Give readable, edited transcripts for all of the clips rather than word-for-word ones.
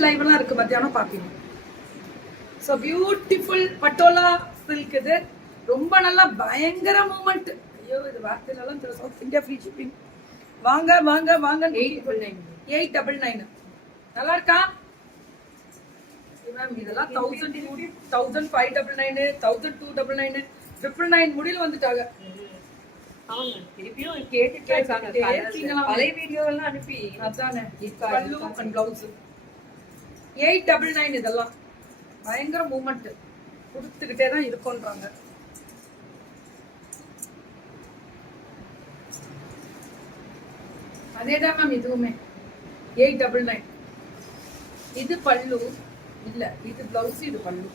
Live எல்லாம் இருக்கு, மத்தியானம் பாப்பீங்க. ஸோ பியூட்டிஃபுல் பட்டோலா சில்க் இது. ரொம்ப நல்லா பயங்கர மூமெண்ட். ஐயோ இது வார்த்தையிலாம் சவுத் இந்தியா ஃப்ரீ ஷிப்பிங். வாங்க வாங்க வாங்க. 899 நல்லா இருக்கா மேம்? இதெல்லாம் 1000, 1599, 1299, 999 முடியல வந்துட்டாங்க. திருப்பியும் கேட்டுட்டே இருக்காங்க. பழைய வீடியோ எல்லாம் அனுப்பி அதானே பல்லு அண்ட் பிளவுஸ் 899. இதெல்லாம் பயங்கர மூமெண்ட் கொடுத்துக்கிட்டே தான் இருக்கும்ன்றாங்க. அதேதான் மேம் இதுவுமே 899. இது பல்லு இல்ல, இது பிளவுஸ், இது பல்லு.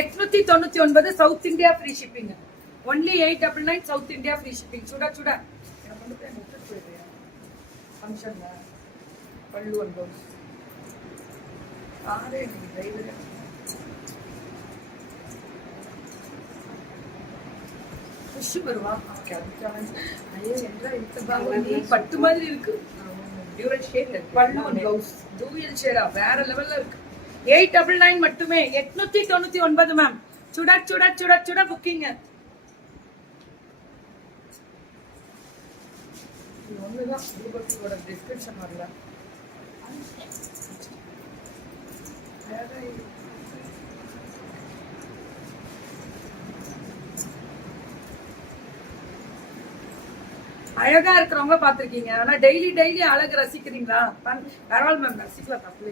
899 south India free shipping. Only 899 south India free shipping. சுட சுட ஃபங்க்ஷன்ல பல்லு அண்ட் பிளவுஸ். பட்டு மாதிரி இருக்கு. பல்லு அண்ட் பிளவுஸ் டூயல் ஷேடா வேற லெவல்ல இருக்கு. 899 மட்டுமே. 899 மேம். சுட சுட சுட சுட புக்கிங். ஒண்ணுதான் ரூபத்தியோட டிஸ்கிரிப்ஷன் வரல. அழகா இருக்கிறவங்க பாத்திருக்கீங்க. ஆனா டெய்லி டெய்லி அழகு ரசிக்கிறீங்களா? பரவாயில்ல மேம், ரசிக்கலாம், தப்பு.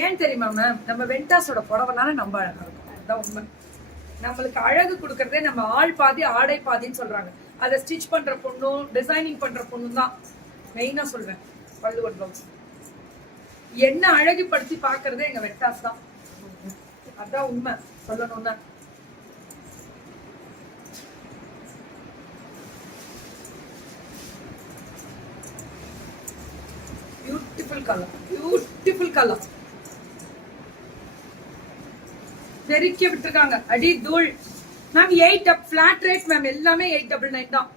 ஏன் தெரியுமா மேம்? நம்ம வெண்டாஸோட புடவைனால நம்ம அழகா இருக்கும். அதுதான் உண்மை. நம்மளுக்கு அழகு கொடுக்கறதே நம்ம ஆள் பாதி ஆடை பாதின்னு சொல்றாங்க. அதை ஸ்டிச் பண்ற பொண்ணும் டிசைனிங் பண்ற பொண்ணும் தான் மெயினா சொல்றேன். பல்லு அண்ட் பிளவுஸ் என்ன அழகுபடுத்தி பாக்குறதே எங்க வெட்டாஸ் தான். அதான் உண்மை சொல்லணும்னா. Beautiful colour, beautiful colour. தெரிக்க விட்டுருக்காங்க. அடி தூள் மேம். 8 flat rate ma'am. எல்லாமே 899 தான்.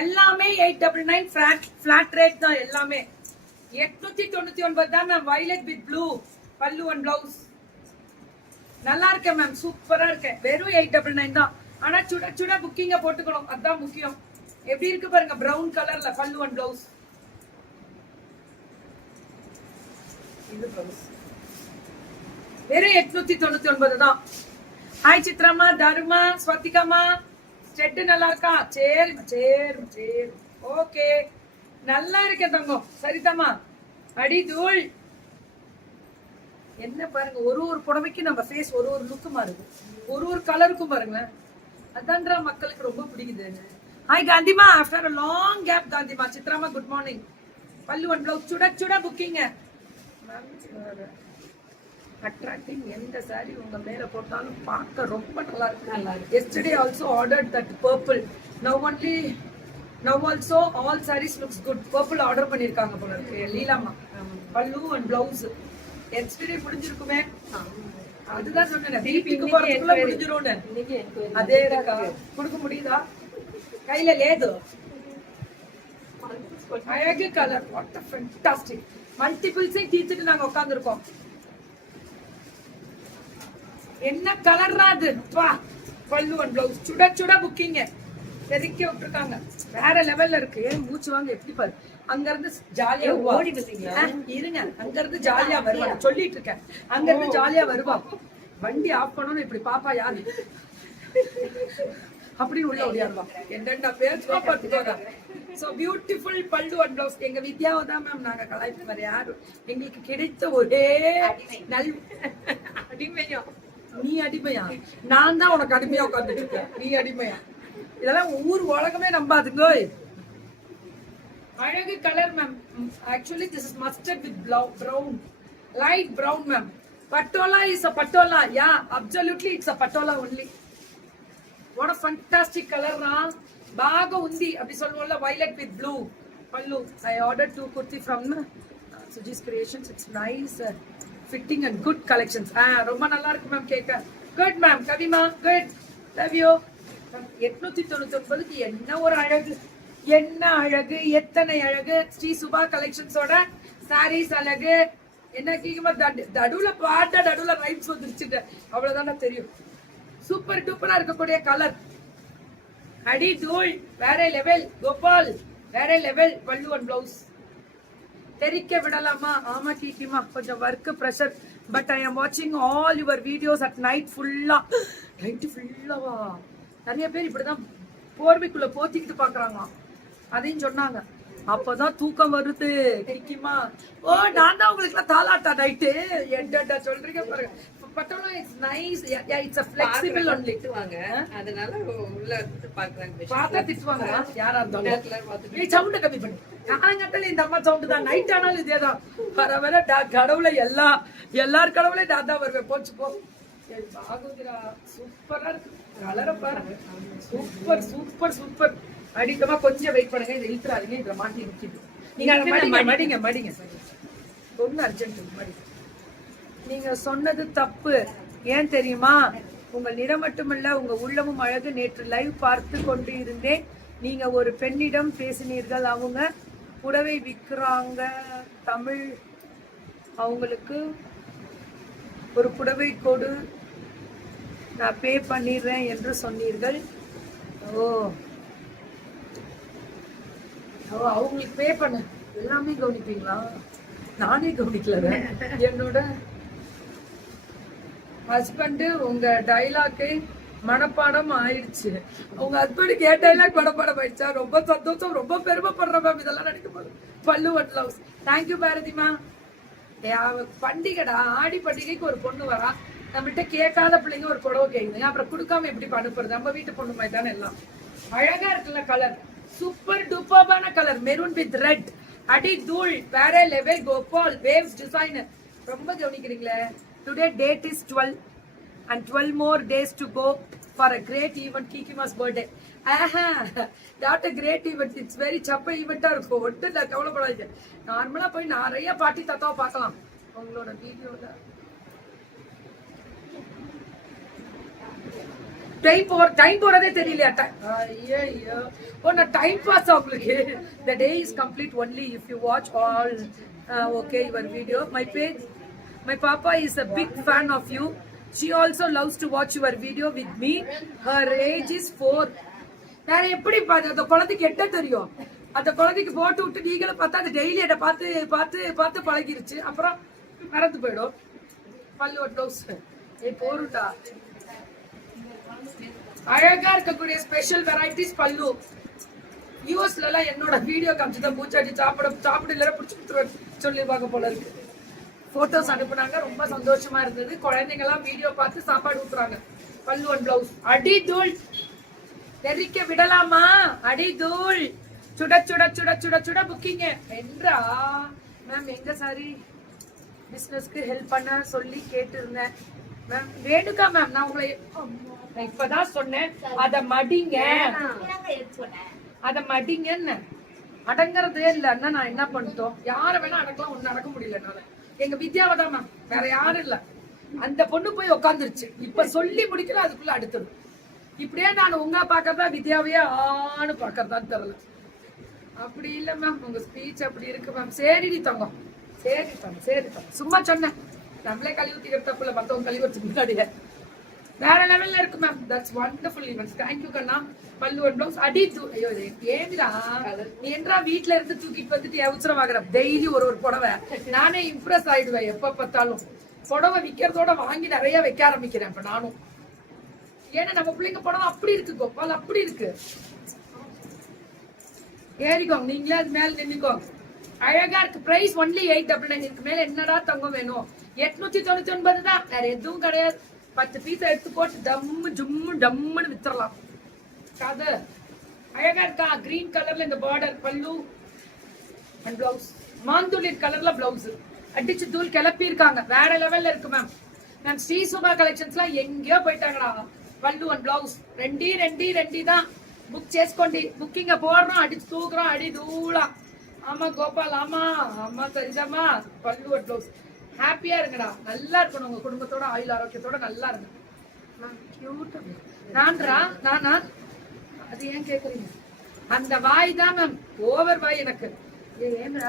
எல்லாமே 899 ஃபிளாட் ரேட் தான். எல்லாமே 899 தான் மேம். வயலட் வித் ப்ளூ பல்லு அண்ட் பிளவுஸ். நல்லா இருக்கேன் மேம், சூப்பரா இருக்கேன். வெறும் 899 தான். ஆனா சுட சுட புக்கிங்க போட்டுக்கணும், அதுதான் முக்கியம். எப்படி இருக்கு பாருங்க, பிரவுன் கலர்ல பல்லு அண்ட் பிளவுஸ். இது பிளவுஸ் வெறும் 899 தான். ஹாய் சித்ராமா, தருமா, ஸ்வத்திகாமா. ஸ்டெட் நல்லா இருக்கா? சரி சரி சரி, ஓகே. நல்லா இருக்கேன் தங்கம். சரிதாமா? அடி தூள். என்ன பாருங்க, ஒரு ஒரு புடவைக்கு நம்ம ஃபேஸ் ஒரு ஒரு லுக்கு மாறுது. ஒரு ஒரு கலருக்கும் பாருங்க. அதான்றா மக்களுக்கு ரொம்ப பிடிக்குது. ஹாய் காந்திமா, ஆஃப்டர் a long gap காந்திமா. சித்ராமா குட் மார்னிங். பல்லு அண்ட் பிளவுஸ் சுட சுட புக்கிங்க. அட்ராக்டிங். எந்த சாரி உங்க மேல போட்டாலும் பார்க்க ரொம்ப நல்லா இருக்கு. Yesterday also ordered that purple. Now also all sarees looks good. Purple order பண்ணிருக்காங்க போல இருக்கு லீலாமா. பல்லு அண்ட் பிளவுஸ் yesterday முடிஞ்சிருக்குமே. அதுதான் சொன்னேன், வீட்டுக்கு போறதுக்குள்ள முடிஞ்சிரும்னு. அதே இருக்கா? கொடுக்க முடியுதா? கையில லேது. அழகு கலர். What a fantastic. மல்டிபிள்ஸை தீர்த்துட்டு நாங்க உட்கார்ந்துருக்கோம். என்ன கலர்ரா அது? பல்லு அண்ட் பிளவுஸ் சுட சுட புக்கிங்க. தெரிக்க விட்டுருக்காங்க. வேற லெவல்ல இருக்கு. மூச்சு வாங்க. எப்படி பாரு, அங்க இருந்து ஜாலியா ஓடி வந்தீங்க. இருங்க, அங்க இருந்து ஜாலியா வருவா. சொல்லிட்டு இருக்கேன், அங்க இருந்து ஜாலியா வருவா. வண்டி ஆஃப் பண்ணணும். இப்படி பாப்பா யாரு அப்படி உள்ள ஓடியாடுவா. என்னென்ன பேசுவா பார்த்துக்கோங்க. சோ பியூட்டிஃபுல் பல்லு அண்ட் பிளவுஸ். எங்க வித்யாவை தான் மேம் நாங்க கலாய்ப்பு. வேற யாரும் எங்களுக்கு கிடைத்த ஒரே நல் அடிமையா. நீ அடிமையா? நான் தான் உனக்கு அடிமையா உட்காந்துட்டு இருக்கேன். நீ அடிமையா? இதெல்லாம் ஊர் உலகமே நம்பாதுங்க. அழகு colour ma'am. Actually this is mustard with brown, light brown ma'am. Patola is a patola. Yeah, absolutely it's a patola only. what a fantastic color ரா. பாக உந்தி அப்படி சொல்லுவோம்ல. violet with blue pallu. I ordered 2 kurti from Suji's Creations. It's nice fitting and good collections. ரொம்ப நல்லா இருக்கு ma'am. கேட்க good ma'am. கவிமா good, love you. 899 என்ன ஒரு அழகு. என்ன அழகு, எத்தனை அழகு. ஸ்ரீ சுபா கலெக்ஷன்ஸோட சாரீஸ் அழகு. என்ன கீழே நடுவுல பாட்ட நடுவுல ரைட்ஸ் வந்துருச்சுட்டு அவ்வளவுதானே தெரியும். சூப்பர் டூப்பரா இருக்கக்கூடிய கலர். அடி தூள் வேற லெவல். கோபால் வேற லெவல். பல்லு அண்ட் பிளவுஸ் தெரிக்க விடலாமா? ஆமா கீக்கிமா, கொஞ்சம் work pressure. But I am வாட்சிங் all your videos at night ஃபுல்லா. நைட்டு ஃபுல்லாவா? நிறைய பேர் இப்படிதான் போர்வைக்குள்ள போத்திக்கிட்டு பாக்குறாங்க. அதையும் சொன்னாங்க. அப்பதான் தூக்கம் வருது கிக்கிமா. ஓ, நான் தான் உங்களுக்கு தாலாட்டா நைட்டு என்ன சொல்றீங்க பாருங்க. Patola it's nice. It's a flexible only. திட்டுவாங்க, அதனால உள்ள இருந்து பாக்குறாங்க. பார்த்தா திட்டுவாங்க யாரா இருந்தாலும். நீ சவுண்ட கம்மி பண்ணு. காலங்கட்டல இந்த அம்மா சவுண்ட் தான். நைட் ஆனாலும் இதேதான். வர வர கடவுளை எல்லார் கடவுளையும் நான் தான் வருவேன். போச்சு போ. பாகுதிரா சூப்பரா இருக்கு. கலரை பாருங்க. Super super super. அடிக்கமா கொஞ்சம் வெயிட் பண்ணுங்க. இதை இழுத்துறாதீங்க. இதுல மாட்டி நிற்கிது. நீங்க மடிங்க. ஒண்ணு அர்ஜென்ட் மடி. நீங்க சொன்னது தப்பு. ஏன் தெரியுமா? உங்கள் நிறம் மட்டுமல்ல, உங்க உள்ளமும் அழகு. நேற்று லைவ் பார்த்து கொண்டு இருந்தேன். நீங்க ஒரு பெண்ணிடம் பேசினீர்கள். அவங்க புடவை விற்கிறாங்க. தமிழ். அவங்களுக்கு ஒரு புடவை கொடு, நான் பே பண்ணிடுறேன் என்று சொன்னீர்கள். ஓ, அவங்களுக்கு பே பண்ண எல்லாமே கவனிப்பீங்களா? நானே கவனிக்கல. என்னோட ஹஸ்பண்ட் உங்க டைலாக்கு மனப்பாடம் ஆயிடுச்சு. உங்க ஹஸ்பண்ட் கேட்ட டைலாக் மனப்பாடம் ஆயிடுச்சா? ரொம்ப சந்தோஷம். ரொம்ப பெருமைப்படுற மேம் இதெல்லாம் நினைக்கும் போது. பல்லு அண்ட் பிளவுஸ். தேங்க்யூ பாரதிமா. பண்டிகைடா, ஆடி பண்டிகைக்கு ஒரு பொண்ணு வரா. நம்மகிட்ட கேட்காத பிள்ளைங்க ஒரு புடவை கேக்குதுங்க. அப்புறம் கொடுக்காம எப்படி அனுப்புறது? நம்ம வீட்டு பொண்ணு மாதிரி தானே எல்லாம். அழகா இருக்குல்ல கலர். சூப்பர் டூப்பர்பான கலர். Maroon with red. அடி தூள் வேற லெவல். Gopal waves designer. ரொம்ப கவனிக்கிறீங்களே. Today date is 12 and 12 more days to go for a great event. Kikima's birthday. Not a great event. It's very chappa event. இருக்கும். ஒட்டு இல்ல, கவலைப்படாதீங்க. நார்மலா போய் நிறைய பாட்டி தாத்தாவை பார்க்கலாம் உங்களோட வீடியோல. டைம் போறதே தெரியலையா? ஐயோ, ஒன்ன டைம் பாஸ் உங்களுக்கு. The day is complete only if you watch all okay your video. My papa is a big fan of you. She also loves to watch your video with me. Her age is 4. வேற எப்படி அந்த குழந்தைக்கு எட்ட தெரியும்? அந்த குழந்தைக்கு போட்டு விட்டு நீங்களும் பார்த்தா அது டெய்லி அதை பார்த்து பார்த்து பார்த்து பழகிருச்சு. அப்புறம் மறந்து போயிடும். பல்லு ப்ளவுஸ் போருட்டா. அழகா இருக்கக்கூடிய ஸ்பெஷல் வெரைட்டிஸ் பல்லு. யூஎஸ்ல எல்லாம் என்னோட வீடியோ காமிச்சுதான் பூச்சாடி சாப்பிட இல்ல பிடிச்சி சொல்லிருப்பாங்க போல இருக்கு. போட்டோஸ் அனுப்புனாங்க. ரொம்ப சந்தோஷமா இருந்தது. குழந்தைங்க எல்லாம் வீடியோ பார்த்து சாப்பாடு ஊத்துறாங்க. பல்லு அண்ட் பிளவுஸ். அடி தூள் தெரிக்க விடலாமா? அடி தூள். சுட சுட சுட சுட சுட புக்கிங்க என்றா மேம். எங்க சாரி பிசினஸ்க்கு ஹெல்ப் பண்ண சொல்லி கேட்டு இருந்தேன் மேம். ரேணுகா மேம், நான் உங்களை இப்பதான் சொன்னேன். அத மடிங்க. என்ன அடங்குறதே இல்லன்னா நான் என்ன பண்ணிட்டோம்? யார வேணா அடக்கலாம். ஒண்ணு அடக்க முடியல என்னால. எங்க வித்யாவை தான் மேம், வேற யாரும் இல்ல. அந்த பொண்ணு போய் உட்காந்துருச்சு. இப்ப சொல்லி முடிக்கல, அதுக்குள்ள அடுத்தது. இப்படியே நான் உங்க பாக்கறதா வித்யாவையே ஆன்னு பாக்கறதான்னு தெரியல. அப்படி இல்ல மேம், உங்க ஸ்பீச் அப்படி இருக்கு மேம். சரிடி தங்கம், சரி தங்கம். சும்மா சொன்னேன். நம்மளே கழிவு ஊத்திக்கிற தப்புல மத்தவங்க கழிவு வச்சு முன்னாடியே வேற லெவல்ல இருக்கு ma'am. That's wonderful events. Thank you கண்ணா. பல்லு அண்ட் பிளவுஸ். அடி ஐயோ ஏமிடா, நீ என்றா வீட்டுல இருந்து தூக்கிட்டு வந்துட்டு அவசரம் ஆகுற. டெய்லி ஒரு புடவை. நானே இம்ப்ரெஸ் ஆயிடுவேன். எப்ப பார்த்தாலும் புடவை விக்கிறதோட வாங்கி நிறைய வைக்க ஆரம்பிக்கிறேன் இப்ப நானும். ஏன்னா நம்ம பிள்ளைங்க புடவை அப்படி இருக்கு கோபால், அப்படி இருக்கு. ஏறிக்கோங்க நீங்களே, அது மேல நின்னுக்கோங்க. அழகா இருக்கு. Price only 899. இதுக்கு மேல என்னடா தங்கம் வேணும்? 899 தான், வேற எதுவும் கிடையாது. 10 பீஸ் எடுத்து போட்டு டம்மு ஜும்மு டம்முன்னு வித்துறலாம். கதை அழகா இருக்கா? கிரீன் கலர்ல இந்த பார்டர். பல்லு அண்ட் பிளவுஸ். மாந்துளிர் கலர்ல பிளவுஸ். அடிச்சு தூள் கிளப்பி இருக்காங்க. வேற லெவல்ல இருக்கு மேம். நான் ஸ்ரீ சுபா கலெக்ஷன்ஸ்லாம் எங்கேயோ போயிட்டாங்கடா. பல்லு அண்ட் பிளவுஸ் ரெண்டி தான். புக் చేసుకోండి. புக்கிங்க போடுறோம், அடிச்சு தூக்குறோம். அடி தூளா. ஆமா கோபால், ஆமா சரிதாமா. பல்லு அண்ட் பிளவுஸ். ஹாப்பியா இருங்கடா. நல்லா இருக்கணும். உங்க குடும்பத்தோட ஆயுள் ஆரோக்கியத்தோட நல்லா இருங்க. நானா அது ஏன் கேக்குறீங்க? அந்த வாய் தான் மேம் ஓவர் வாய் எனக்கு. ஏன்னா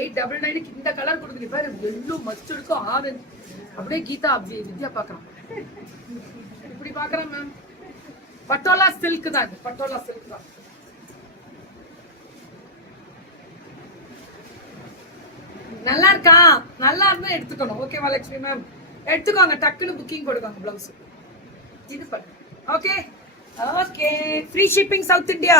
899 இந்த கலர் கொடுக்குறீங்க பாரு, எல்லோ மஸ்டர்ட் இருக்கும் ஆரஞ்சு. அப்படியே கீதா அப்படியே வித்யா பாக்குறான், இப்படி பாக்குறான் மேம். பட்டோலா சில்க் தான் இது, பட்டோலா சில்க் தான். நல்லா இருக்கா? நல்லா இருந்தா எடுத்துக்கணும். ஓகேவா லட்சுமி மேம்? எடுத்துக்கோங்க, டக்குன்னு புக்கிங் கொடுக்காங்க பிளவுஸ். இது பண்ணு. Okay okay. Free shipping south India.